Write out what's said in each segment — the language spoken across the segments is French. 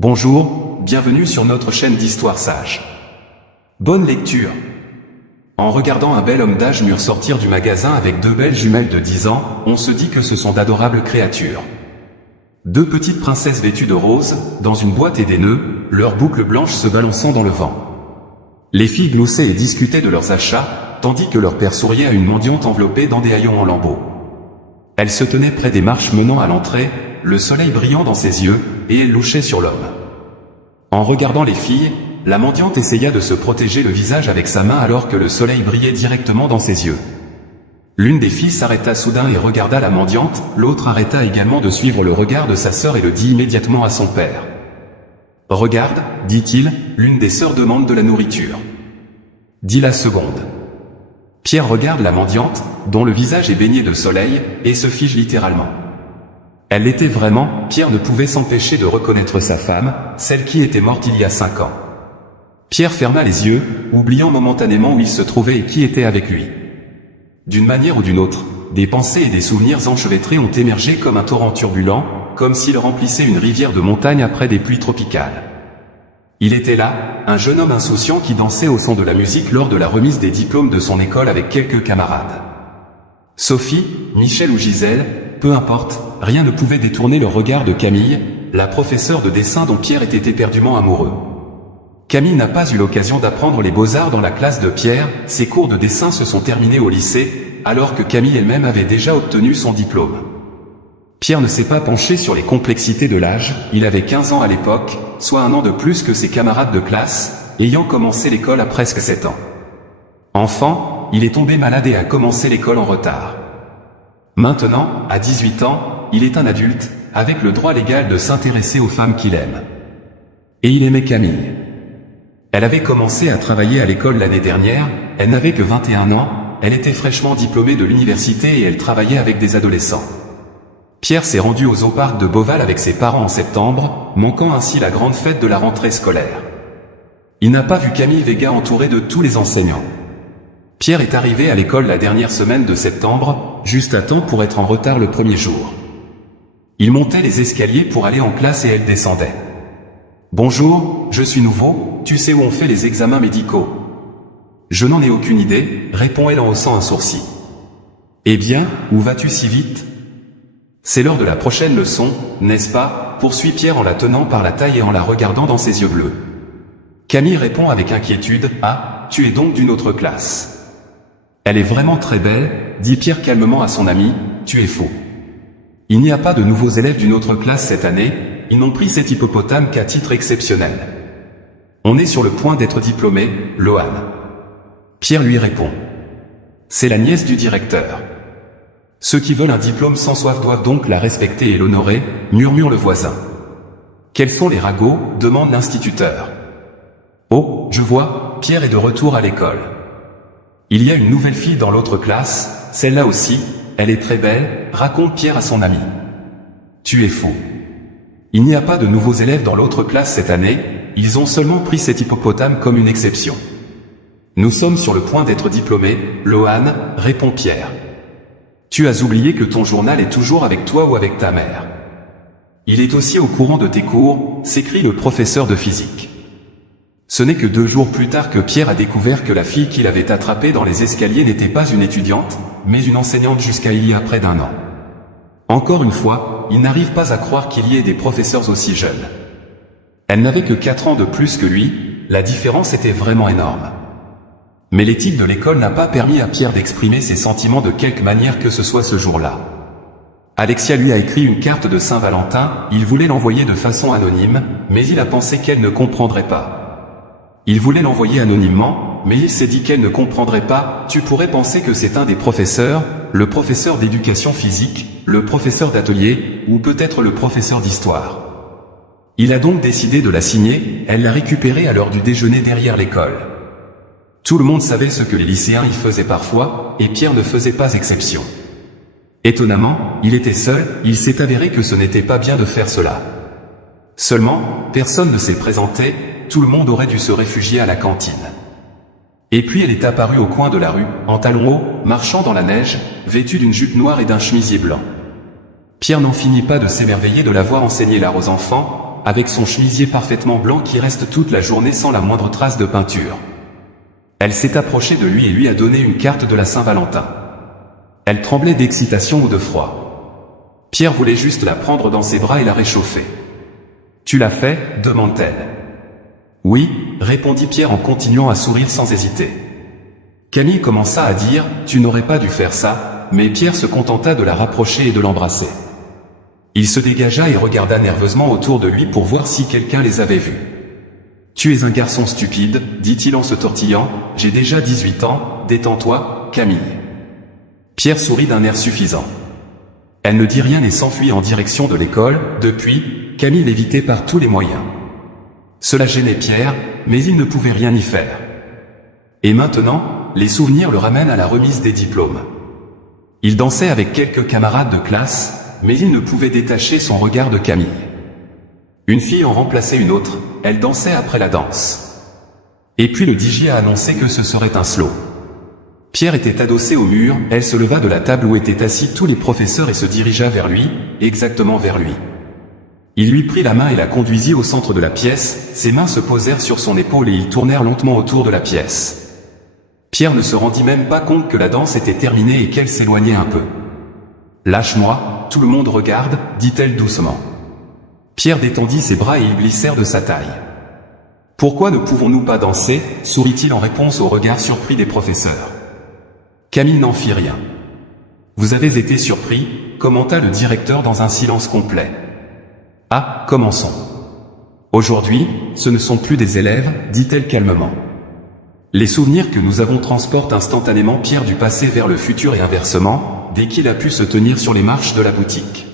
Bonjour, bienvenue sur notre chaîne d'Histoire Sage. Bonne lecture. En regardant un bel homme d'âge mûr sortir du magasin avec deux belles jumelles de 10 ans, on se dit que ce sont d'adorables créatures. Deux petites princesses vêtues de rose, dans une boîte et des nœuds, leurs boucles blanches se balançant dans le vent. Les filles gloussaient et discutaient de leurs achats, tandis que leur père souriait à une mendiante enveloppée dans des haillons en lambeaux. Elle se tenait près des marches menant à l'entrée, le soleil brillant dans ses yeux, et elle louchait sur l'homme. En regardant les filles, la mendiante essaya de se protéger le visage avec sa main alors que le soleil brillait directement dans ses yeux. L'une des filles s'arrêta soudain et regarda la mendiante, l'autre arrêta également de suivre le regard de sa sœur et le dit immédiatement à son père. « Regarde, dit-il, l'une des sœurs demande de la nourriture. » Dit la seconde. Pierre regarde la mendiante, dont le visage est baigné de soleil, et se fige littéralement. Elle l'était vraiment, Pierre ne pouvait s'empêcher de reconnaître sa femme, celle qui était morte il y a 5 ans. Pierre ferma les yeux, oubliant momentanément où il se trouvait et qui était avec lui. D'une manière ou d'une autre, des pensées et des souvenirs enchevêtrés ont émergé comme un torrent turbulent, comme s'il remplissait une rivière de montagne après des pluies tropicales. Il était là, un jeune homme insouciant qui dansait au son de la musique lors de la remise des diplômes de son école avec quelques camarades. Sophie, Michel ou Gisèle, peu importe, rien ne pouvait détourner le regard de Camille, la professeure de dessin dont Pierre était éperdument amoureux. Camille n'a pas eu l'occasion d'apprendre les beaux-arts dans la classe de Pierre, ses cours de dessin se sont terminés au lycée, alors que Camille elle-même avait déjà obtenu son diplôme. Pierre ne s'est pas penché sur les complexités de l'âge, il avait 15 ans à l'époque, soit 1 an de plus que ses camarades de classe, ayant commencé l'école à presque 7 ans. Enfant, il est tombé malade et a commencé l'école en retard. Maintenant, à 18 ans, il est un adulte, avec le droit légal de s'intéresser aux femmes qu'il aime. Et il aimait Camille. Elle avait commencé à travailler à l'école l'année dernière, elle n'avait que 21 ans, elle était fraîchement diplômée de l'université et elle travaillait avec des adolescents. Pierre s'est rendu au zooparc de Beauval avec ses parents en septembre, manquant ainsi la grande fête de la rentrée scolaire. Il n'a pas vu Camille Vega entourée de tous les enseignants. Pierre est arrivé à l'école la dernière semaine de septembre, juste à temps pour être en retard le premier jour. Il montait les escaliers pour aller en classe et elle descendait. « Bonjour, je suis nouveau, tu sais où on fait les examens médicaux ?» « Je n'en ai aucune idée, répond-elle en haussant un sourcil. »« Eh bien, où vas-tu si vite ?»« C'est l'heure de la prochaine leçon, n'est-ce pas ?» poursuit Pierre en la tenant par la taille et en la regardant dans ses yeux bleus. Camille répond avec inquiétude, « Ah, tu es donc d'une autre classe. » « Elle est vraiment très belle, dit Pierre calmement à son ami, tu es faux. Il n'y a pas de nouveaux élèves d'une autre classe cette année, ils n'ont pris cet hippopotame qu'à titre exceptionnel. On est sur le point d'être diplômé, Lohan. Pierre lui répond. C'est la nièce du directeur. Ceux qui veulent un diplôme sans soif doivent donc la respecter et l'honorer, murmure le voisin. Quels sont les ragots, demande l'instituteur. Oh, je vois, Pierre est de retour à l'école. Il y a une nouvelle fille dans l'autre classe, celle-là aussi, elle est très belle, raconte Pierre à son ami. Tu es fou. Il n'y a pas de nouveaux élèves dans l'autre classe cette année, ils ont seulement pris cet hippopotame comme une exception. Nous sommes sur le point d'être diplômés, Lohan, répond Pierre. Tu as oublié que ton journal est toujours avec toi ou avec ta mère. Il est aussi au courant de tes cours, s'écrie le professeur de physique. Ce n'est que 2 jours plus tard que Pierre a découvert que la fille qu'il avait attrapée dans les escaliers n'était pas une étudiante, mais une enseignante jusqu'à il y a près d'1 an. Encore une fois, il n'arrive pas à croire qu'il y ait des professeurs aussi jeunes. Elle n'avait que 4 ans de plus que lui, la différence était vraiment énorme. Mais l'éthique de l'école n'a pas permis à Pierre d'exprimer ses sentiments de quelque manière que ce soit ce jour-là. Alexia lui a écrit une carte de Saint-Valentin, il voulait l'envoyer de façon anonyme, mais il a pensé qu'elle ne comprendrait pas. Il voulait l'envoyer anonymement, mais il s'est dit qu'elle ne comprendrait pas, tu pourrais penser que c'est un des professeurs, le professeur d'éducation physique, le professeur d'atelier, ou peut-être le professeur d'histoire. Il a donc décidé de la signer, elle l'a récupérée à l'heure du déjeuner derrière l'école. Tout le monde savait ce que les lycéens y faisaient parfois, et Pierre ne faisait pas exception. Étonnamment, il était seul, il s'est avéré que ce n'était pas bien de faire cela. Seulement, personne ne s'est présenté, tout le monde aurait dû se réfugier à la cantine. Et puis elle est apparue au coin de la rue, en talons hauts, marchant dans la neige, vêtue d'une jupe noire et d'un chemisier blanc. Pierre n'en finit pas de s'émerveiller de la voir enseigner l'art aux enfants, avec son chemisier parfaitement blanc qui reste toute la journée sans la moindre trace de peinture. Elle s'est approchée de lui et lui a donné une carte de la Saint-Valentin. Elle tremblait d'excitation ou de froid. Pierre voulait juste la prendre dans ses bras et la réchauffer. « Tu l'as fait ?» demande-t-elle. « Oui », répondit Pierre en continuant à sourire sans hésiter. Camille commença à dire « Tu n'aurais pas dû faire ça », mais Pierre se contenta de la rapprocher et de l'embrasser. Il se dégagea et regarda nerveusement autour de lui pour voir si quelqu'un les avait vus. « Tu es un garçon stupide, dit-il en se tortillant, j'ai déjà 18 ans, détends-toi, Camille. » Pierre sourit d'un air suffisant. Elle ne dit rien et s'enfuit en direction de l'école. Depuis, Camille l'évitait par tous les moyens. Cela gênait Pierre, mais il ne pouvait rien y faire. Et maintenant, les souvenirs le ramènent à la remise des diplômes. Il dansait avec quelques camarades de classe, mais il ne pouvait détacher son regard de Camille. Une fille en remplaçait une autre, elle dansait après la danse. Et puis le DJ a annoncé que ce serait un slow. Pierre était adossé au mur, elle se leva de la table où étaient assis tous les professeurs et se dirigea vers lui, exactement vers lui. Il lui prit la main et la conduisit au centre de la pièce, ses mains se posèrent sur son épaule et ils tournèrent lentement autour de la pièce. Pierre ne se rendit même pas compte que la danse était terminée et qu'elle s'éloignait un peu. « Lâche-moi, tout le monde regarde, dit-elle doucement. Pierre détendit ses bras et ils glissèrent de sa taille. « Pourquoi ne pouvons-nous pas danser ?» sourit-il en réponse au regard surpris des professeurs. Camille n'en fit rien. « Vous avez été surpris ?» commenta le directeur dans un silence complet. « Ah, commençons. Aujourd'hui, ce ne sont plus des élèves, dit-elle calmement. Les souvenirs que nous avons transportent instantanément Pierre du passé vers le futur et inversement, dès qu'il a pu se tenir sur les marches de la boutique.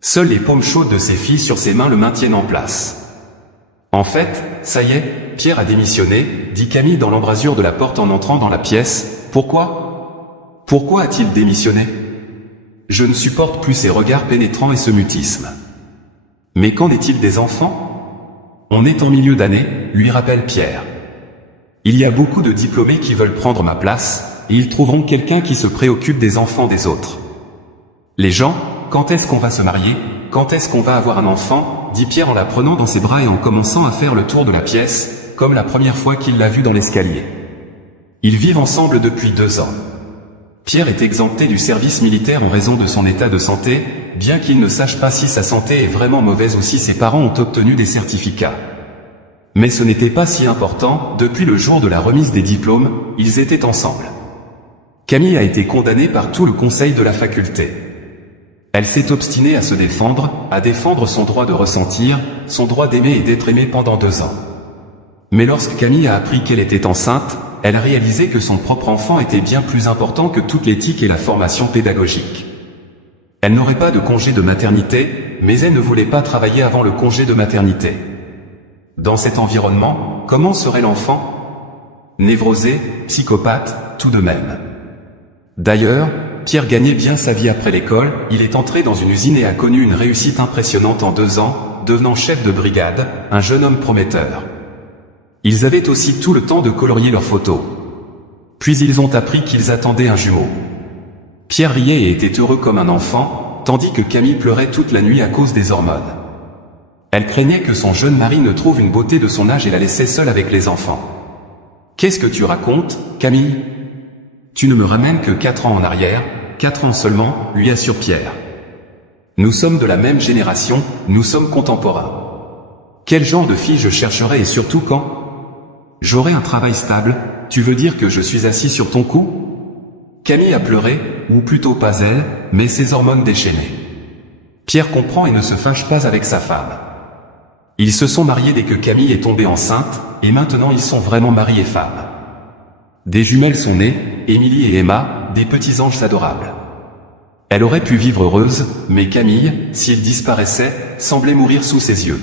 Seules les paumes chaudes de ses filles sur ses mains le maintiennent en place. En fait, ça y est, Pierre a démissionné, dit Camille dans l'embrasure de la porte en entrant dans la pièce. Pourquoi ? Pourquoi a-t-il démissionné ? Je ne supporte plus ces regards pénétrants et ce mutisme. Mais qu'en est-il des enfants ? On est en milieu d'année, lui rappelle Pierre. Il y a beaucoup de diplômés qui veulent prendre ma place, et ils trouveront quelqu'un qui se préoccupe des enfants des autres. Les gens, quand est-ce qu'on va se marier ? Quand est-ce qu'on va avoir un enfant ? Dit Pierre en la prenant dans ses bras et en commençant à faire le tour de la pièce, comme la première fois qu'il l'a vue dans l'escalier. Ils vivent ensemble depuis 2 ans. Pierre est exempté du service militaire en raison de son état de santé, bien qu'il ne sache pas si sa santé est vraiment mauvaise ou si ses parents ont obtenu des certificats. Mais ce n'était pas si important, depuis le jour de la remise des diplômes, ils étaient ensemble. Camille a été condamnée par tout le conseil de la faculté. Elle s'est obstinée à se défendre, à défendre son droit de ressentir, son droit d'aimer et d'être aimée pendant 2 ans. Mais lorsque Camille a appris qu'elle était enceinte, elle a réalisé que son propre enfant était bien plus important que toute l'éthique et la formation pédagogique. Elle n'aurait pas de congé de maternité, mais elle ne voulait pas travailler avant le congé de maternité. Dans cet environnement, comment serait l'enfant ? Névrosé, psychopathe, tout de même. D'ailleurs, Pierre gagnait bien sa vie après l'école, il est entré dans une usine et a connu une réussite impressionnante en 2 ans, devenant chef de brigade, un jeune homme prometteur. Ils avaient aussi tout le temps de colorier leurs photos. Puis ils ont appris qu'ils attendaient un jumeau. Pierre riait et était heureux comme un enfant, tandis que Camille pleurait toute la nuit à cause des hormones. Elle craignait que son jeune mari ne trouve une beauté de son âge et la laissait seule avec les enfants. « Qu'est-ce que tu racontes, Camille ? Tu ne me ramènes que 4 ans en arrière, 4 ans seulement, lui assure Pierre. Nous sommes de la même génération, nous sommes contemporains. Quel genre de fille je chercherai et surtout quand ? J'aurai un travail stable, tu veux dire que je suis assis sur ton cou ? Camille a pleuré, ou plutôt pas elle, mais ses hormones déchaînées. Pierre comprend et ne se fâche pas avec sa femme. Ils se sont mariés dès que Camille est tombée enceinte, et maintenant ils sont vraiment mari et femme. Des jumelles sont nées, Émilie et Emma, des petits anges adorables. Elle aurait pu vivre heureuse, mais Camille, s'il disparaissait, semblait mourir sous ses yeux.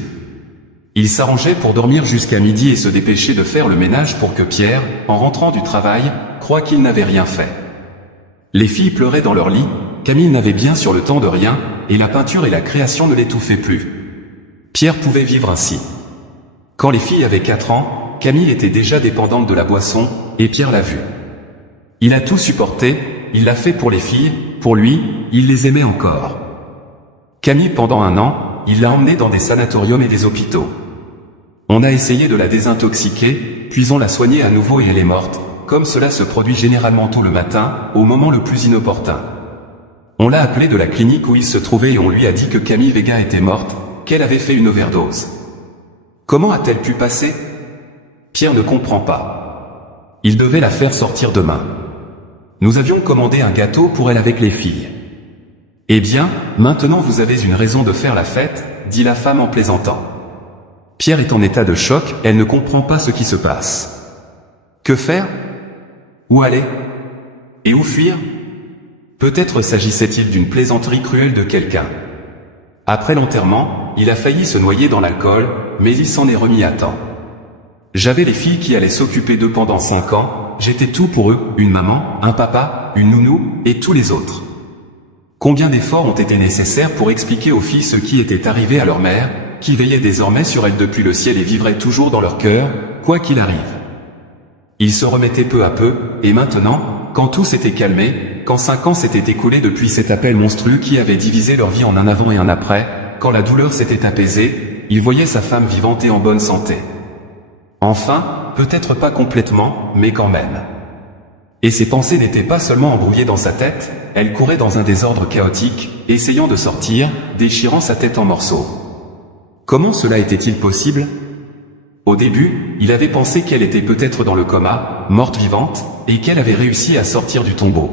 Il s'arrangeait pour dormir jusqu'à midi et se dépêchait de faire le ménage pour que Pierre, en rentrant du travail, croie qu'il n'avait rien fait. Les filles pleuraient dans leur lit, Camille n'avait bien sur le temps de rien, et la peinture et la création ne l'étouffaient plus. Pierre pouvait vivre ainsi. Quand les filles avaient 4 ans, Camille était déjà dépendante de la boisson, et Pierre l'a vu. Il a tout supporté, il l'a fait pour les filles, pour lui, il les aimait encore. Camille pendant 1 an, il l'a emmenée dans des sanatoriums et des hôpitaux. On a essayé de la désintoxiquer, puis on l'a soignée à nouveau et elle est morte, comme cela se produit généralement tôt le matin, au moment le plus inopportun. On l'a appelée de la clinique où il se trouvait et on lui a dit que Camille Vega était morte, qu'elle avait fait une overdose. Comment a-t-elle pu passer? Pierre ne comprend pas. Il devait la faire sortir demain. Nous avions commandé un gâteau pour elle avec les filles. Eh bien, maintenant vous avez une raison de faire la fête, dit la femme en plaisantant. Pierre est en état de choc, elle ne comprend pas ce qui se passe. Que faire? Où aller? Et où fuir? Peut-être s'agissait-il d'une plaisanterie cruelle de quelqu'un. Après l'enterrement, il a failli se noyer dans l'alcool, mais il s'en est remis à temps. J'avais les filles qui allaient s'occuper d'eux pendant 5 ans, j'étais tout pour eux, une maman, un papa, une nounou, et tous les autres. Combien d'efforts ont été nécessaires pour expliquer aux filles ce qui était arrivé à leur mère, qui veillait désormais sur elles depuis le ciel et vivrait toujours dans leur cœur, quoi qu'il arrive. Ils se remettaient peu à peu, et maintenant, quand tout s'était calmé, quand 5 ans s'étaient écoulés depuis cet appel monstrueux qui avait divisé leur vie en un avant et un après, quand la douleur s'était apaisée, il voyait sa femme vivante et en bonne santé. Enfin, peut-être pas complètement, mais quand même. Et ses pensées n'étaient pas seulement embrouillées dans sa tête, elles couraient dans un désordre chaotique, essayant de sortir, déchirant sa tête en morceaux. Comment cela était-il possible? Au début, il avait pensé qu'elle était peut-être dans le coma, morte vivante, et qu'elle avait réussi à sortir du tombeau.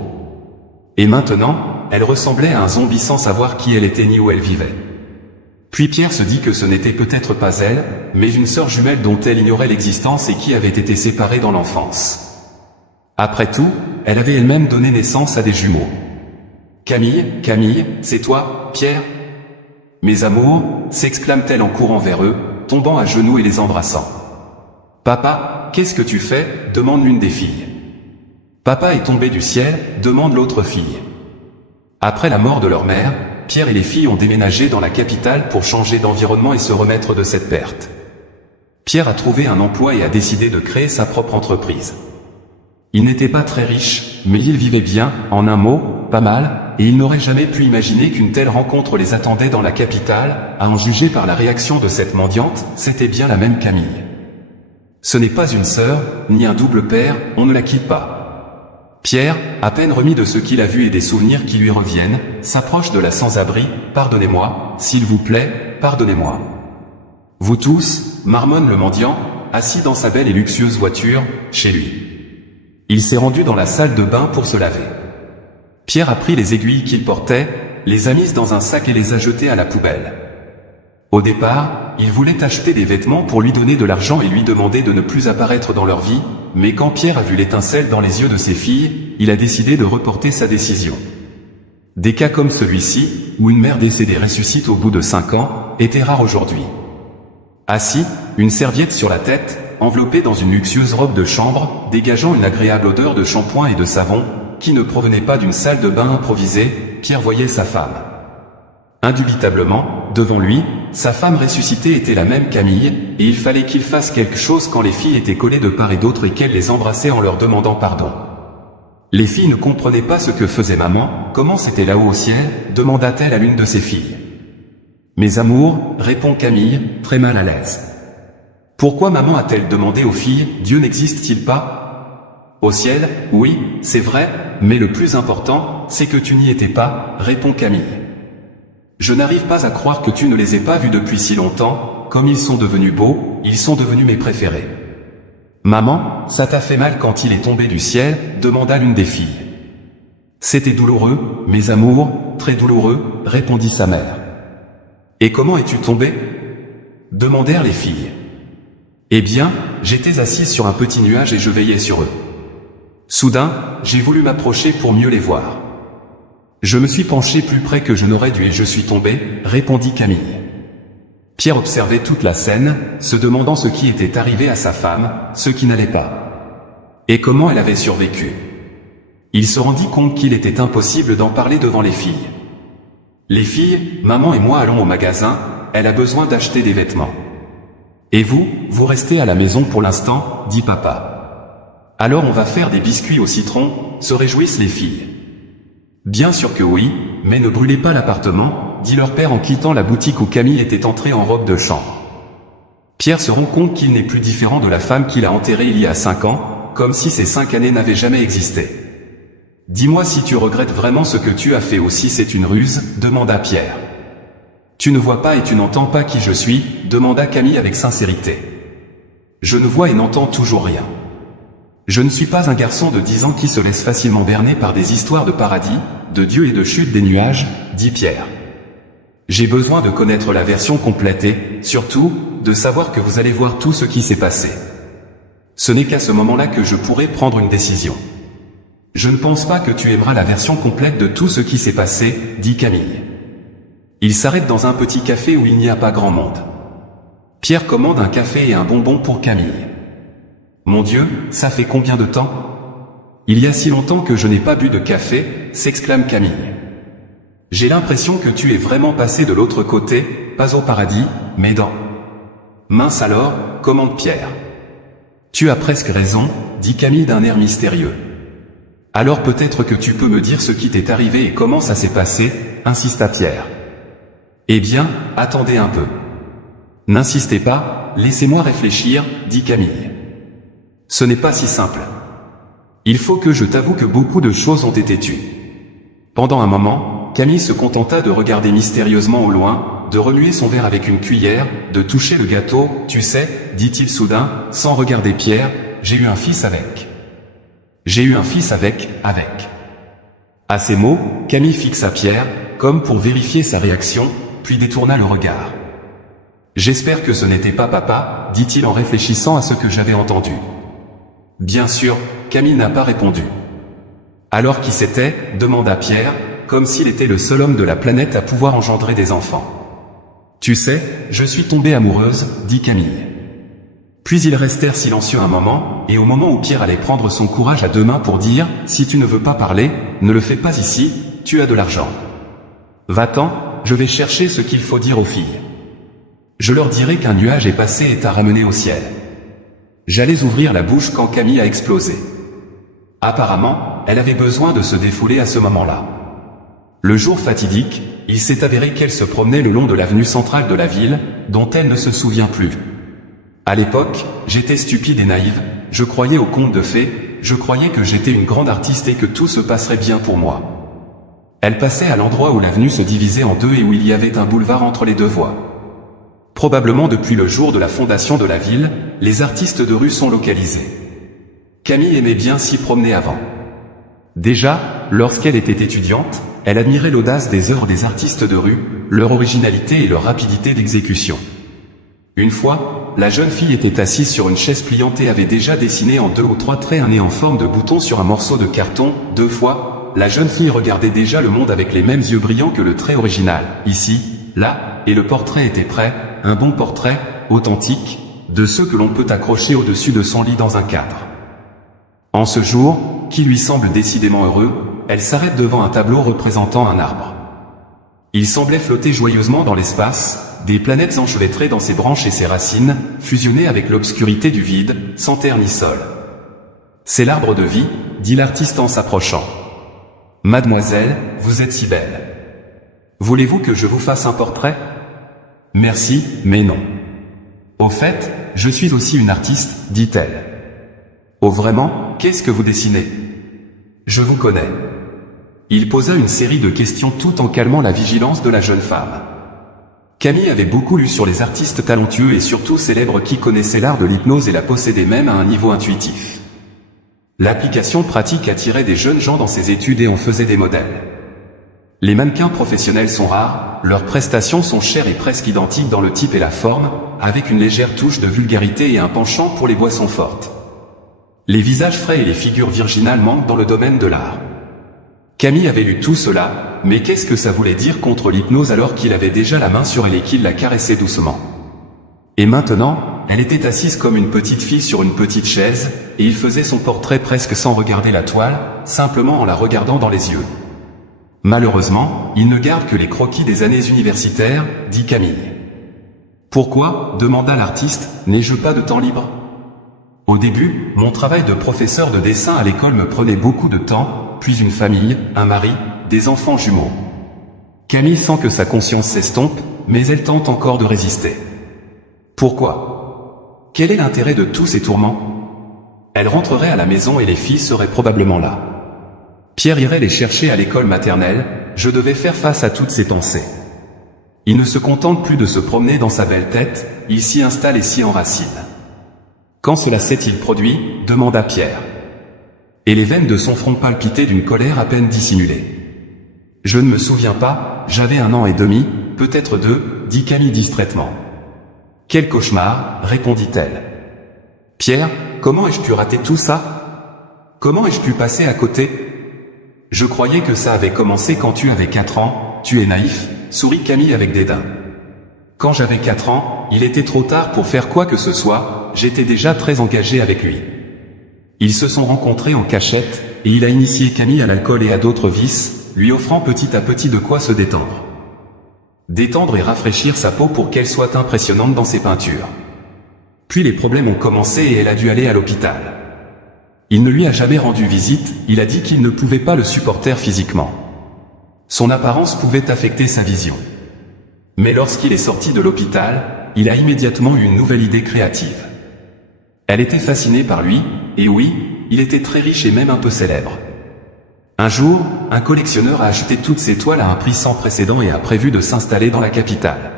Et maintenant, elle ressemblait à un zombie sans savoir qui elle était ni où elle vivait. Puis Pierre se dit que ce n'était peut-être pas elle, mais une sœur jumelle dont elle ignorait l'existence et qui avait été séparée dans l'enfance. Après tout, elle avait elle-même donné naissance à des jumeaux. Camille, c'est toi, Pierre? Mes amours, s'exclame-t-elle en courant vers eux, tombant à genoux et les embrassant. Papa, qu'est-ce que tu fais? Demande l'une des filles. Papa est tombé du ciel, demande l'autre fille. Après la mort de leur mère, Pierre et les filles ont déménagé dans la capitale pour changer d'environnement et se remettre de cette perte. Pierre a trouvé un emploi et a décidé de créer sa propre entreprise. Il n'était pas très riche, mais il vivait bien, en un mot, pas mal, et il n'aurait jamais pu imaginer qu'une telle rencontre les attendait dans la capitale, à en juger par la réaction de cette mendiante, c'était bien la même Camille. Ce n'est pas une sœur, ni un double père, on ne la quitte pas. Pierre, à peine remis de ce qu'il a vu et des souvenirs qui lui reviennent, s'approche de la sans-abri, pardonnez-moi, s'il vous plaît, pardonnez-moi. Vous tous, marmonne le mendiant, assis dans sa belle et luxueuse voiture, chez lui. Il s'est rendu dans la salle de bain pour se laver. Pierre a pris les aiguilles qu'il portait, les a mises dans un sac et les a jetées à la poubelle. Au départ, il voulait acheter des vêtements pour lui donner de l'argent et lui demander de ne plus apparaître dans leur vie, mais quand Pierre a vu l'étincelle dans les yeux de ses filles, il a décidé de reporter sa décision. Des cas comme celui-ci, où une mère décédée ressuscite au bout de 5 ans, étaient rares aujourd'hui. Assis, une serviette sur la tête, enveloppé dans une luxueuse robe de chambre, dégageant une agréable odeur de shampoing et de savon, qui ne provenait pas d'une salle de bain improvisée, Pierre voyait sa femme. Indubitablement, devant lui, sa femme ressuscitée était la même Camille, et il fallait qu'il fasse quelque chose quand les filles étaient collées de part et d'autre et qu'elle les embrassait en leur demandant pardon. Les filles ne comprenaient pas ce que faisait maman, comment c'était là-haut au ciel, demanda-t-elle à l'une de ses filles. Mes amours, répond Camille, très mal à l'aise. Pourquoi maman a-t-elle demandé aux filles, Dieu n'existe-t-il pas? Au ciel, oui, c'est vrai, mais le plus important, c'est que tu n'y étais pas, répond Camille. Je n'arrive pas à croire que tu ne les aies pas vus depuis si longtemps, comme ils sont devenus beaux, ils sont devenus mes préférés. Maman, ça t'a fait mal quand il est tombé du ciel, demanda l'une des filles. C'était douloureux, mes amours, très douloureux, répondit sa mère. Et comment es-tu tombé? Demandèrent les filles. Eh bien, j'étais assise sur un petit nuage et je veillais sur eux. Soudain, j'ai voulu m'approcher pour mieux les voir. Je me suis penché plus près que je n'aurais dû et je suis tombé, répondit Camille. Pierre observait toute la scène, se demandant ce qui était arrivé à sa femme, ce qui n'allait pas. Et comment elle avait survécu. Il se rendit compte qu'il était impossible d'en parler devant les filles. Les filles, maman et moi allons au magasin, elle a besoin d'acheter des vêtements. Et vous, vous restez à la maison pour l'instant, dit papa. Alors on va faire des biscuits au citron, se réjouissent les filles. Bien sûr que oui, mais ne brûlez pas l'appartement, dit leur père en quittant la boutique où Camille était entrée en robe de chambre. Pierre se rend compte qu'il n'est plus différent de la femme qu'il a enterrée il y a 5 ans, comme si ces 5 années n'avaient jamais existé. « Dis-moi si tu regrettes vraiment ce que tu as fait ou si c'est une ruse » demanda Pierre. « Tu ne vois pas et tu n'entends pas qui je suis » demanda Camille avec sincérité. « Je ne vois et n'entends toujours rien. Je ne suis pas un garçon de 10 ans qui se laisse facilement berner par des histoires de paradis, de Dieu et de chute des nuages, dit Pierre. J'ai besoin de connaître la version complète et, surtout, de savoir que vous allez voir tout ce qui s'est passé. Ce n'est qu'à ce moment-là que je pourrai prendre une décision. Je ne pense pas que tu aimeras la version complète de tout ce qui s'est passé, dit Camille. Il s'arrête dans un petit café où il n'y a pas grand monde. Pierre commande un café et un bonbon pour Camille. Mon Dieu, ça fait combien de temps? Il y a si longtemps que je n'ai pas bu de café, s'exclame Camille. J'ai l'impression que tu es vraiment passé de l'autre côté, pas au paradis, mais dans... Mince alors, commande Pierre. Tu as presque raison, dit Camille d'un air mystérieux. Alors peut-être que tu peux me dire ce qui t'est arrivé et comment ça s'est passé, insista Pierre. Eh bien, attendez un peu. N'insistez pas, laissez-moi réfléchir, dit Camille. Ce n'est pas si simple. Il faut que je t'avoue que beaucoup de choses ont été tues. Pendant un moment, Camille se contenta de regarder mystérieusement au loin, de remuer son verre avec une cuillère, de toucher le gâteau, tu sais, dit-il soudain, sans regarder Pierre, j'ai eu un fils avec. J'ai eu un fils avec. À ces mots, Camille fixa Pierre, comme pour vérifier sa réaction, puis détourna le regard. J'espère que ce n'était pas papa, dit-il en réfléchissant à ce que j'avais entendu. Bien sûr, Camille n'a pas répondu. Alors qui c'était, demanda Pierre, comme s'il était le seul homme de la planète à pouvoir engendrer des enfants. Tu sais, je suis tombée amoureuse, dit Camille. Puis ils restèrent silencieux un moment, et au moment où Pierre allait prendre son courage à 2 mains pour dire, si tu ne veux pas parler, ne le fais pas ici, tu as de l'argent. Va-t'en, je vais chercher ce qu'il faut dire aux filles. Je leur dirai qu'un nuage est passé et t'a ramené au ciel. J'allais ouvrir la bouche quand Camille a explosé. Apparemment, elle avait besoin de se défouler à ce moment-là. Le jour fatidique, il s'est avéré qu'elle se promenait le long de l'avenue centrale de la ville, dont elle ne se souvient plus. À l'époque, j'étais stupide et naïve, je croyais aux contes de fées, je croyais que j'étais une grande artiste et que tout se passerait bien pour moi. Elle passait à l'endroit où l'avenue se divisait en 2 et où il y avait un boulevard entre les 2 voies. Probablement depuis le jour de la fondation de la ville, les artistes de rue sont localisés. Camille aimait bien s'y promener avant. Déjà, lorsqu'elle était étudiante, elle admirait l'audace des œuvres des artistes de rue, leur originalité et leur rapidité d'exécution. Une fois, la jeune fille était assise sur une chaise pliante et avait déjà dessiné en 2 ou 3 traits un nez en forme de bouton sur un morceau de carton. 2 fois, la jeune fille regardait déjà le monde avec les mêmes yeux brillants que le trait original, ici, là, et le portrait était prêt, un bon portrait, authentique, de ceux que l'on peut accrocher au-dessus de son lit dans un cadre. En ce jour, qui lui semble décidément heureux, elle s'arrête devant un tableau représentant un arbre. Il semblait flotter joyeusement dans l'espace, des planètes enchevêtrées dans ses branches et ses racines, fusionnées avec l'obscurité du vide, sans terre ni sol. C'est l'arbre de vie, dit l'artiste en s'approchant. Mademoiselle, vous êtes si belle. Voulez-vous que je vous fasse un portrait? Merci, mais non. Au fait, je suis aussi une artiste, dit-elle. Oh vraiment, qu'est-ce que vous dessinez? Je vous connais. Il posa une série de questions tout en calmant la vigilance de la jeune femme. Camille avait beaucoup lu sur les artistes talentueux et surtout célèbres qui connaissaient l'art de l'hypnose et la possédaient même à un niveau intuitif. L'application pratique attirait des jeunes gens dans ses études et en faisait des modèles. Les mannequins professionnels sont rares, leurs prestations sont chères et presque identiques dans le type et la forme, avec une légère touche de vulgarité et un penchant pour les boissons fortes. Les visages frais et les figures virginales manquent dans le domaine de l'art. Camille avait lu tout cela, mais qu'est-ce que ça voulait dire contre l'hypnose alors qu'il avait déjà la main sur elle et qu'il la caressait doucement? Et maintenant, elle était assise comme une petite fille sur une petite chaise, et il faisait son portrait presque sans regarder la toile, simplement en la regardant dans les yeux. Malheureusement, il ne garde que les croquis des années universitaires, dit Camille. Pourquoi, demanda l'artiste, n'ai-je pas de temps libre? Au début, mon travail de professeur de dessin à l'école me prenait beaucoup de temps, puis une famille, un mari, des enfants jumeaux. Camille sent que sa conscience s'estompe, mais elle tente encore de résister. Pourquoi? Quel est l'intérêt de tous ces tourments? Elle rentrerait à la maison et les filles seraient probablement là. Pierre irait les chercher à l'école maternelle, je devais faire face à toutes ces pensées. Il ne se contente plus de se promener dans sa belle tête, il s'y installe et s'y enracine. Quand cela s'est-il produit? Demanda Pierre. Et les veines de son front palpitaient d'une colère à peine dissimulée. Je ne me souviens pas, j'avais 1 an et demi, peut-être 2, dit Camille distraitement. Quel cauchemar, répondit-elle. Pierre, comment ai-je pu rater tout ça? Comment ai-je pu passer à côté? Je croyais que ça avait commencé quand tu avais 4 ans, tu es naïf, sourit Camille avec dédain. Quand j'avais 4 ans, il était trop tard pour faire quoi que ce soit, j'étais déjà très engagé avec lui. Ils se sont rencontrés en cachette, et il a initié Camille à l'alcool et à d'autres vices, lui offrant petit à petit de quoi se détendre. Détendre et rafraîchir sa peau pour qu'elle soit impressionnante dans ses peintures. Puis les problèmes ont commencé et elle a dû aller à l'hôpital. Il ne lui a jamais rendu visite, il a dit qu'il ne pouvait pas le supporter physiquement. Son apparence pouvait affecter sa vision. Mais lorsqu'il est sorti de l'hôpital, il a immédiatement eu une nouvelle idée créative. Elle était fascinée par lui, et oui, il était très riche et même un peu célèbre. Un jour, un collectionneur a acheté toutes ses toiles à un prix sans précédent et a prévu de s'installer dans la capitale.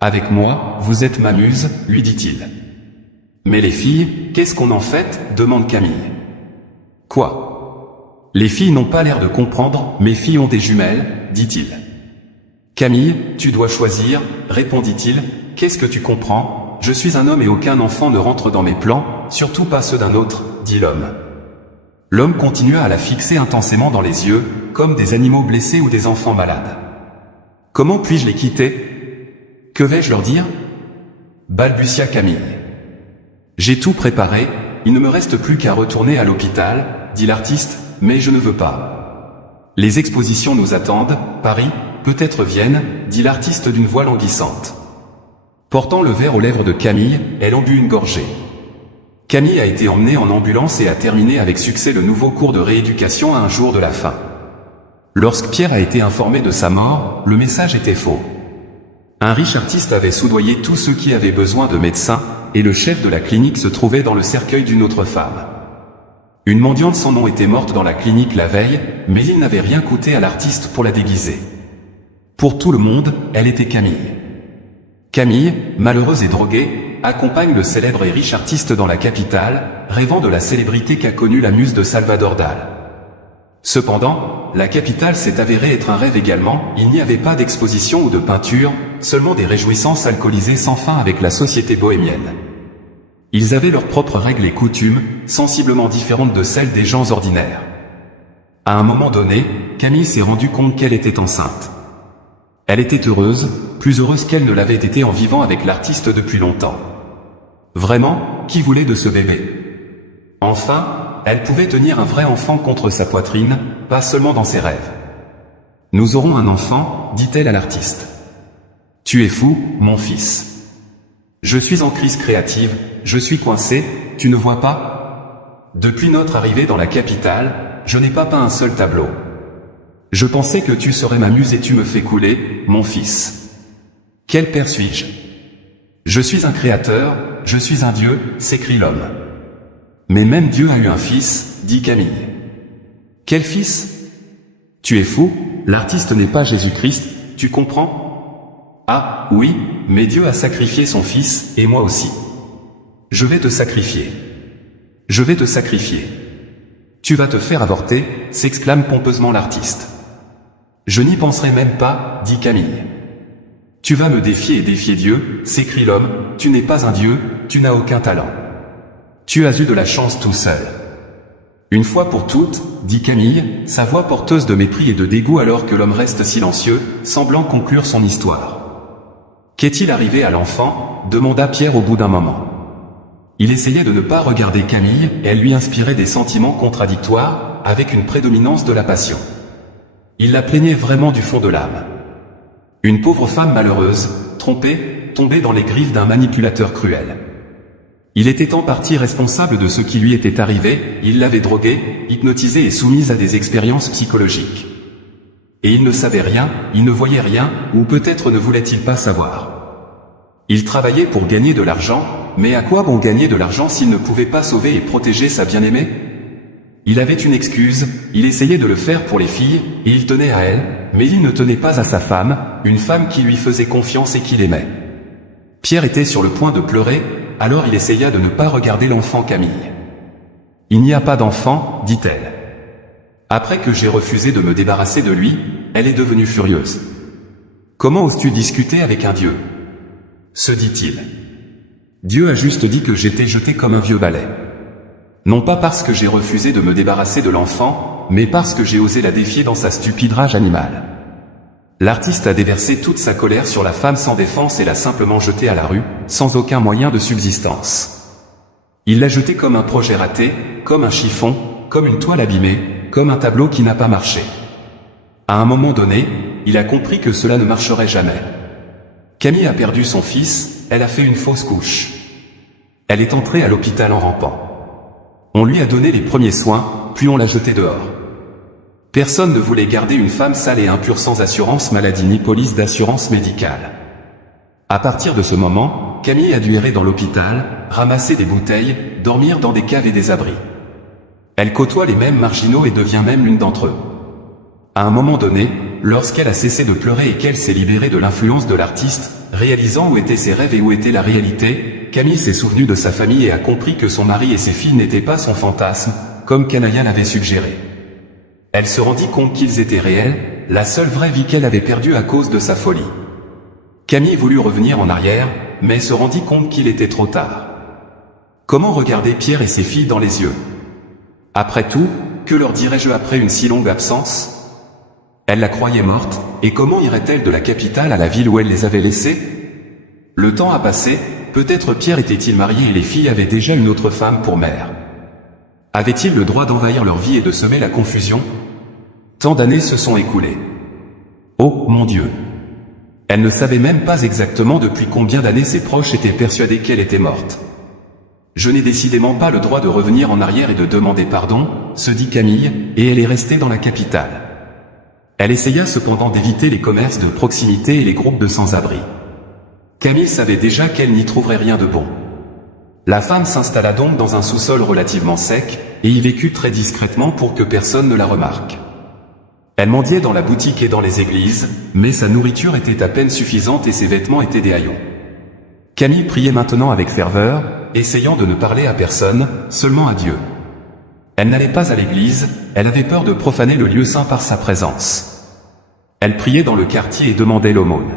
Avec moi, vous êtes ma muse, lui dit-il. Mais les filles, qu'est-ce qu'on en fait? Demande Camille. Quoi? Les filles n'ont pas l'air de comprendre, mes filles ont des jumelles, dit-il. Camille, tu dois choisir, répondit-il, qu'est-ce que tu comprends? Je suis un homme et aucun enfant ne rentre dans mes plans, surtout pas ceux d'un autre, dit l'homme. L'homme continua à la fixer intensément dans les yeux, comme des animaux blessés ou des enfants malades. Comment puis-je les quitter? Que vais-je leur dire? Balbutia Camille. J'ai tout préparé, il ne me reste plus qu'à retourner à l'hôpital, dit l'artiste, mais je ne veux pas. Les expositions nous attendent, Paris, peut-être Vienne, dit l'artiste d'une voix languissante. Portant le verre aux lèvres de Camille, elle en but une gorgée. Camille a été emmenée en ambulance et a terminé avec succès le nouveau cours de rééducation à un jour de la fin. Lorsque Pierre a été informé de sa mort, le message était faux. Un riche artiste avait soudoyé tous ceux qui avaient besoin de médecins, et le chef de la clinique se trouvait dans le cercueil d'une autre femme. Une mendiante sans nom était morte dans la clinique la veille, mais il n'avait rien coûté à l'artiste pour la déguiser. Pour tout le monde, elle était Camille. Camille, malheureuse et droguée, accompagne le célèbre et riche artiste dans la capitale, rêvant de la célébrité qu'a connue la muse de Salvador Dal. Cependant, la capitale s'est avérée être un rêve également, il n'y avait pas d'exposition ou de peinture, seulement des réjouissances alcoolisées sans fin avec la société bohémienne. Ils avaient leurs propres règles et coutumes, sensiblement différentes de celles des gens ordinaires. À un moment donné, Camille s'est rendue compte qu'elle était enceinte. Elle était heureuse, plus heureuse qu'elle ne l'avait été en vivant avec l'artiste depuis longtemps. Vraiment, qui voulait de ce bébé? Enfin, elle pouvait tenir un vrai enfant contre sa poitrine, pas seulement dans ses rêves. Nous aurons un enfant, dit-elle à l'artiste. Tu es fou, mon fils. Je suis en crise créative, je suis coincé, tu ne vois pas? Depuis notre arrivée dans la capitale, je n'ai pas peint un seul tableau. Je pensais que tu serais ma muse et tu me fais couler, mon fils. Quel père suis-je? Je suis un créateur, je suis un dieu, s'écrie l'homme. Mais même Dieu a eu un fils, dit Camille. Quel fils? Tu es fou, l'artiste n'est pas Jésus-Christ, tu comprends? Ah, oui, mais Dieu a sacrifié son fils, et moi aussi. Je vais te sacrifier. Je vais te sacrifier. Tu vas te faire avorter, s'exclame pompeusement l'artiste. Je n'y penserai même pas, dit Camille. Tu vas me défier et défier Dieu, s'écrie l'homme, tu n'es pas un dieu, tu n'as aucun talent. Tu as eu de la chance tout seul. Une fois pour toutes, dit Camille, sa voix porteuse de mépris et de dégoût alors que l'homme reste silencieux, semblant conclure son histoire. Qu'est-il arrivé à l'enfant? Demanda Pierre au bout d'un moment. Il essayait de ne pas regarder Camille, et elle lui inspirait des sentiments contradictoires, avec une prédominance de la passion. Il la plaignait vraiment du fond de l'âme. Une pauvre femme malheureuse, trompée, tombée dans les griffes d'un manipulateur cruel. Il était en partie responsable de ce qui lui était arrivé, il l'avait droguée, hypnotisée et soumise à des expériences psychologiques. Et il ne savait rien, il ne voyait rien, ou peut-être ne voulait-il pas savoir. Il travaillait pour gagner de l'argent, mais à quoi bon gagner de l'argent s'il ne pouvait pas sauver et protéger sa bien-aimée? Il avait une excuse, il essayait de le faire pour les filles, et il tenait à elle, mais il ne tenait pas à sa femme, une femme qui lui faisait confiance et qu'il aimait. Pierre était sur le point de pleurer, alors il essaya de ne pas regarder l'enfant Camille. « Il n'y a pas d'enfant, dit-elle. Après que j'ai refusé de me débarrasser de lui, elle est devenue furieuse. Comment oses-tu discuter avec un Dieu ? Se dit-il. Dieu a juste dit que j'étais jeté comme un vieux balai. Non pas parce que j'ai refusé de me débarrasser de l'enfant, mais parce que j'ai osé la défier dans sa stupide rage animale. L'artiste a déversé toute sa colère sur la femme sans défense et l'a simplement jetée à la rue, sans aucun moyen de subsistance. Il l'a jetée comme un projet raté, comme un chiffon, comme une toile abîmée, comme un tableau qui n'a pas marché. À un moment donné, il a compris que cela ne marcherait jamais. Camille a perdu son fils, elle a fait une fausse couche. Elle est entrée à l'hôpital en rampant. On lui a donné les premiers soins, puis on l'a jetée dehors. Personne ne voulait garder une femme sale et impure sans assurance maladie ni police d'assurance médicale. À partir de ce moment, Camille a dû errer dans l'hôpital, ramasser des bouteilles, dormir dans des caves et des abris. Elle côtoie les mêmes marginaux et devient même l'une d'entre eux. À un moment donné, lorsqu'elle a cessé de pleurer et qu'elle s'est libérée de l'influence de l'artiste, réalisant où étaient ses rêves et où était la réalité, Camille s'est souvenue de sa famille et a compris que son mari et ses filles n'étaient pas son fantasme, comme Canaya l'avait suggéré. Elle se rendit compte qu'ils étaient réels, la seule vraie vie qu'elle avait perdue à cause de sa folie. Camille voulut revenir en arrière, mais se rendit compte qu'il était trop tard. Comment regarder Pierre et ses filles dans les yeux? Après tout, que leur dirais-je après une si longue absence? Elle la croyait morte, et comment irait-elle de la capitale à la ville où elle les avait laissés? Le temps a passé, peut-être Pierre était-il marié et les filles avaient déjà une autre femme pour mère. Avaient-ils le droit d'envahir leur vie et de semer la confusion? Tant d'années se sont écoulées. Oh, mon Dieu! Elle ne savait même pas exactement depuis combien d'années ses proches étaient persuadés qu'elle était morte. Je n'ai décidément pas le droit de revenir en arrière et de demander pardon, se dit Camille, et elle est restée dans la capitale. Elle essaya cependant d'éviter les commerces de proximité et les groupes de sans-abri. Camille savait déjà qu'elle n'y trouverait rien de bon. La femme s'installa donc dans un sous-sol relativement sec, et y vécut très discrètement pour que personne ne la remarque. Elle mendiait dans la boutique et dans les églises, mais sa nourriture était à peine suffisante et ses vêtements étaient des haillons. Camille priait maintenant avec ferveur, essayant de ne parler à personne, seulement à Dieu. Elle n'allait pas à l'église, elle avait peur de profaner le lieu saint par sa présence. Elle priait dans le quartier et demandait l'aumône.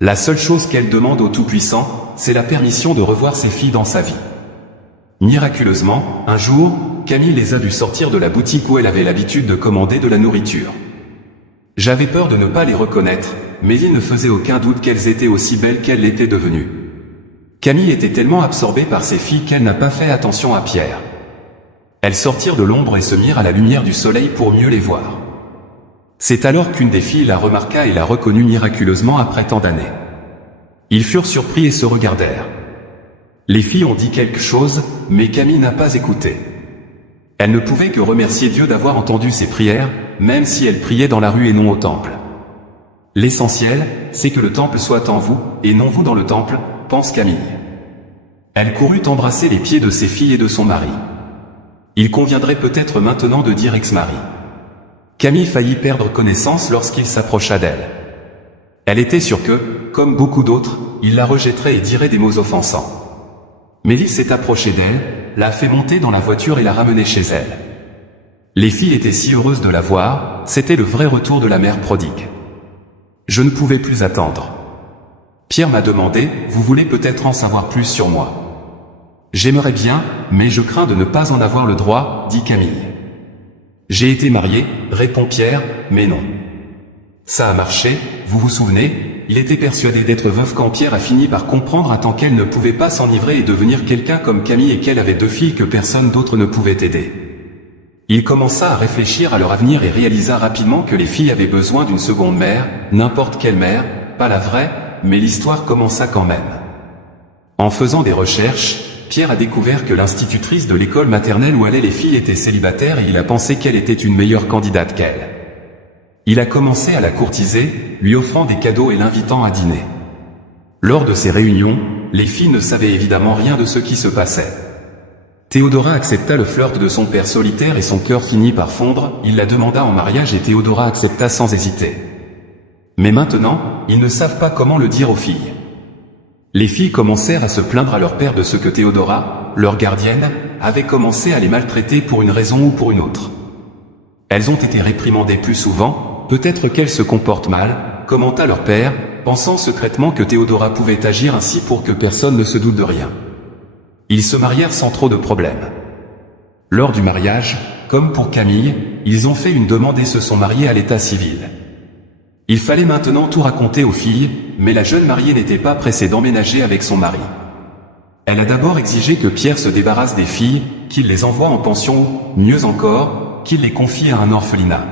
La seule chose qu'elle demande au Tout-Puissant, c'est la permission de revoir ses filles dans sa vie. Miraculeusement, un jour, Camille les a vues sortir de la boutique où elle avait l'habitude de commander de la nourriture. J'avais peur de ne pas les reconnaître, mais il ne faisait aucun doute qu'elles étaient aussi belles qu'elles l'étaient devenues. Camille était tellement absorbée par ses filles qu'elle n'a pas fait attention à Pierre. Elles sortirent de l'ombre et se mirent à la lumière du soleil pour mieux les voir. C'est alors qu'une des filles la remarqua et la reconnut miraculeusement après tant d'années. Ils furent surpris et se regardèrent. Les filles ont dit quelque chose, mais Camille n'a pas écouté. Elle ne pouvait que remercier Dieu d'avoir entendu ses prières, même si elle priait dans la rue et non au temple. L'essentiel, c'est que le temple soit en vous, et non vous dans le temple, pense Camille. Elle courut embrasser les pieds de ses filles et de son mari. Il conviendrait peut-être maintenant de dire ex-mari. Camille faillit perdre connaissance lorsqu'il s'approcha d'elle. Elle était sûre que, comme beaucoup d'autres, il la rejetterait et dirait des mots offensants. Mais il s'est approché d'elle, l'a fait monter dans la voiture et l'a ramenée chez elle. Les filles étaient si heureuses de la voir, c'était le vrai retour de la mère prodigue. Je ne pouvais plus attendre. Pierre m'a demandé, vous voulez peut-être en savoir plus sur moi? J'aimerais bien, mais je crains de ne pas en avoir le droit, dit Camille. J'ai été marié, répond Pierre, mais non. Ça a marché, vous vous souvenez, il était persuadé d'être veuf quand Pierre a fini par comprendre à temps qu'elle ne pouvait pas s'enivrer et devenir quelqu'un comme Camille et qu'elle avait 2 filles que personne d'autre ne pouvait aider. Il commença à réfléchir à leur avenir et réalisa rapidement que les filles avaient besoin d'une seconde mère, n'importe quelle mère, pas la vraie, mais l'histoire commença quand même. En faisant des recherches, Pierre a découvert que l'institutrice de l'école maternelle où allaient les filles était célibataire et il a pensé qu'elle était une meilleure candidate qu'elle. Il a commencé à la courtiser, lui offrant des cadeaux et l'invitant à dîner. Lors de ces réunions, les filles ne savaient évidemment rien de ce qui se passait. Théodora accepta le flirt de son père solitaire et son cœur finit par fondre, il la demanda en mariage et Théodora accepta sans hésiter. Mais maintenant, ils ne savent pas comment le dire aux filles. Les filles commencèrent à se plaindre à leur père de ce que Théodora, leur gardienne, avait commencé à les maltraiter pour une raison ou pour une autre. Elles ont été réprimandées plus souvent, peut-être qu'elles se comportent mal, commenta leur père, pensant secrètement que Théodora pouvait agir ainsi pour que personne ne se doute de rien. Ils se marièrent sans trop de problèmes. Lors du mariage, comme pour Camille, ils ont fait une demande et se sont mariés à l'état civil. Il fallait maintenant tout raconter aux filles, mais la jeune mariée n'était pas pressée d'emménager avec son mari. Elle a d'abord exigé que Pierre se débarrasse des filles, qu'il les envoie en pension, mieux encore, qu'il les confie à un orphelinat.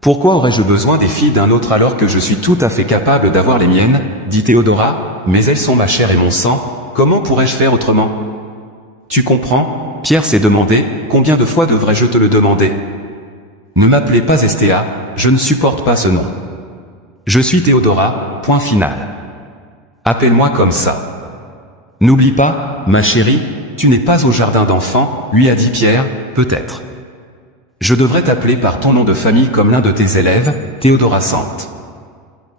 Pourquoi aurais-je besoin des filles d'un autre alors que je suis tout à fait capable d'avoir les miennes, dit Théodora, mais elles sont ma chair et mon sang, comment pourrais-je faire autrement? Tu comprends? Pierre s'est demandé, combien de fois devrais-je te le demander? Ne m'appelez pas Estéa, je ne supporte pas ce nom. Je suis Théodora, point final. Appelle-moi comme ça. N'oublie pas, ma chérie, tu n'es pas au jardin d'enfants, lui a dit Pierre, peut-être. Je devrais t'appeler par ton nom de famille comme l'un de tes élèves, Théodora Sante.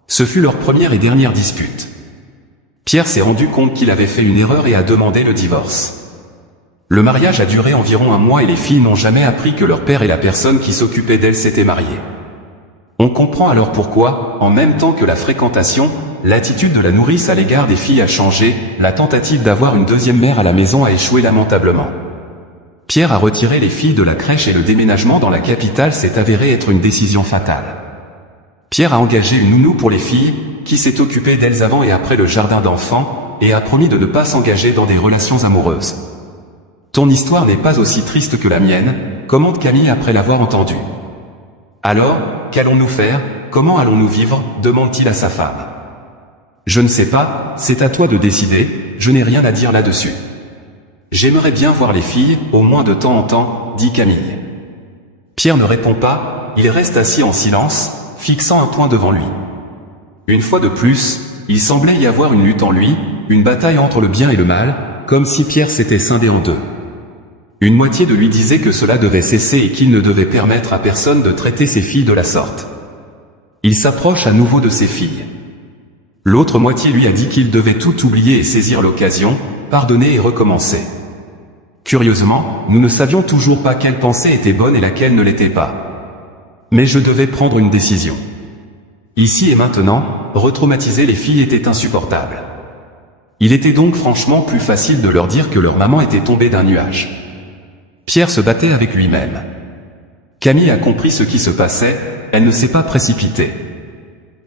Ce fut leur première et dernière dispute. Pierre s'est rendu compte qu'il avait fait une erreur et a demandé le divorce. Le mariage a duré environ un mois et les filles n'ont jamais appris que leur père et la personne qui s'occupait d'elles s'étaient mariés. On comprend alors pourquoi, en même temps que la fréquentation, l'attitude de la nourrice à l'égard des filles a changé, la tentative d'avoir une deuxième mère à la maison a échoué lamentablement. Pierre a retiré les filles de la crèche et le déménagement dans la capitale s'est avéré être une décision fatale. Pierre a engagé une nounou pour les filles, qui s'est occupée d'elles avant et après le jardin d'enfants, et a promis de ne pas s'engager dans des relations amoureuses. Ton histoire n'est pas aussi triste que la mienne, commente Camille après l'avoir entendue. Alors, qu'allons-nous faire, comment allons-nous vivre, demande-t-il à sa femme. Je ne sais pas, c'est à toi de décider, je n'ai rien à dire là-dessus. J'aimerais bien voir les filles, au moins de temps en temps, dit Camille. Pierre ne répond pas, il reste assis en silence, fixant un point devant lui. Une fois de plus, il semblait y avoir une lutte en lui, une bataille entre le bien et le mal, comme si Pierre s'était scindé en deux. Une moitié de lui disait que cela devait cesser et qu'il ne devait permettre à personne de traiter ses filles de la sorte. Il s'approche à nouveau de ses filles. L'autre moitié lui a dit qu'il devait tout oublier et saisir l'occasion, pardonner et recommencer. Curieusement, nous ne savions toujours pas quelle pensée était bonne et laquelle ne l'était pas. Mais je devais prendre une décision. Ici et maintenant, retraumatiser les filles était insupportable. Il était donc franchement plus facile de leur dire que leur maman était tombée d'un nuage. Pierre se battait avec lui-même. Camille a compris ce qui se passait, elle ne s'est pas précipitée.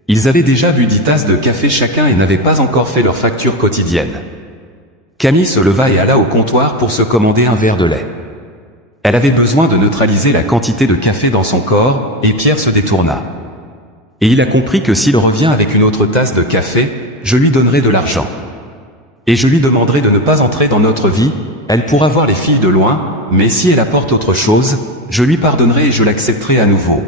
Ils avaient déjà bu 10 tasses de café chacun et n'avaient pas encore fait leur facture quotidienne. Camille se leva et alla au comptoir pour se commander un verre de lait. Elle avait besoin de neutraliser la quantité de café dans son corps, et Pierre se détourna. Et il a compris que s'il revient avec une autre tasse de café, je lui donnerai de l'argent. Et je lui demanderai de ne pas entrer dans notre vie, elle pourra voir les filles de loin, mais si elle apporte autre chose, je lui pardonnerai et je l'accepterai à nouveau.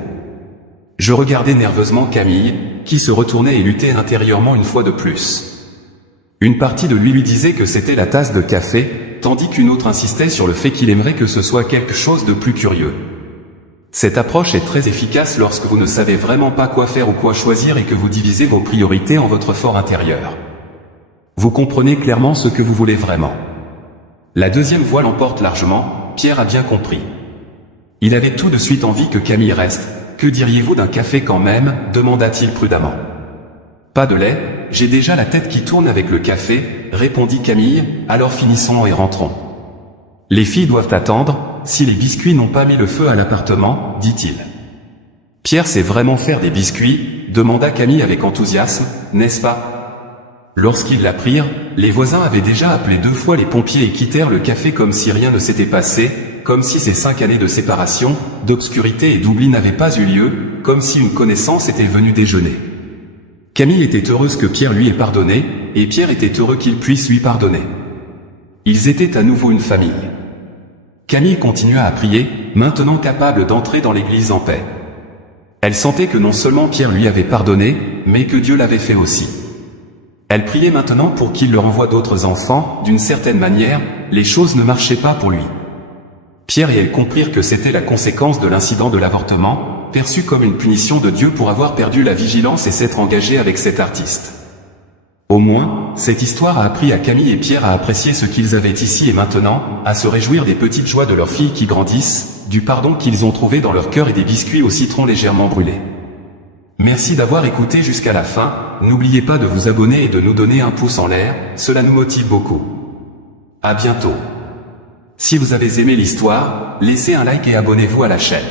Je regardais nerveusement Camille, qui se retournait et luttait intérieurement une fois de plus. Une partie de lui disait que c'était la tasse de café, tandis qu'une autre insistait sur le fait qu'il aimerait que ce soit quelque chose de plus curieux. Cette approche est très efficace lorsque vous ne savez vraiment pas quoi faire ou quoi choisir et que vous divisez vos priorités en votre fort intérieur. Vous comprenez clairement ce que vous voulez vraiment. La deuxième voie l'emporte largement, Pierre a bien compris. Il avait tout de suite envie que Camille reste. Que diriez-vous d'un café quand même, demanda-t-il prudemment. Pas de lait, j'ai déjà la tête qui tourne avec le café, répondit Camille, alors finissons et rentrons. Les filles doivent attendre, si les biscuits n'ont pas mis le feu à l'appartement, dit-il. Pierre sait vraiment faire des biscuits, demanda Camille avec enthousiasme, n'est-ce pas? Lorsqu'ils l'apprirent, les voisins avaient déjà appelé 2 fois les pompiers et quittèrent le café comme si rien ne s'était passé, comme si ces 5 années de séparation, d'obscurité et d'oubli n'avaient pas eu lieu, comme si une connaissance était venue déjeuner. Camille était heureuse que Pierre lui ait pardonné, et Pierre était heureux qu'il puisse lui pardonner. Ils étaient à nouveau une famille. Camille continua à prier, maintenant capable d'entrer dans l'église en paix. Elle sentait que non seulement Pierre lui avait pardonné, mais que Dieu l'avait fait aussi. Elle priait maintenant pour qu'il leur envoie d'autres enfants. D'une certaine manière, les choses ne marchaient pas pour lui. Pierre et elle comprirent que c'était la conséquence de l'incident de l'avortement, perçu comme une punition de Dieu pour avoir perdu la vigilance et s'être engagé avec cet artiste. Au moins, cette histoire a appris à Camille et Pierre à apprécier ce qu'ils avaient ici et maintenant, à se réjouir des petites joies de leurs filles qui grandissent, du pardon qu'ils ont trouvé dans leur cœur et des biscuits au citron légèrement brûlés. Merci d'avoir écouté jusqu'à la fin, n'oubliez pas de vous abonner et de nous donner un pouce en l'air, cela nous motive beaucoup. À bientôt. Si vous avez aimé l'histoire, laissez un like et abonnez-vous à la chaîne.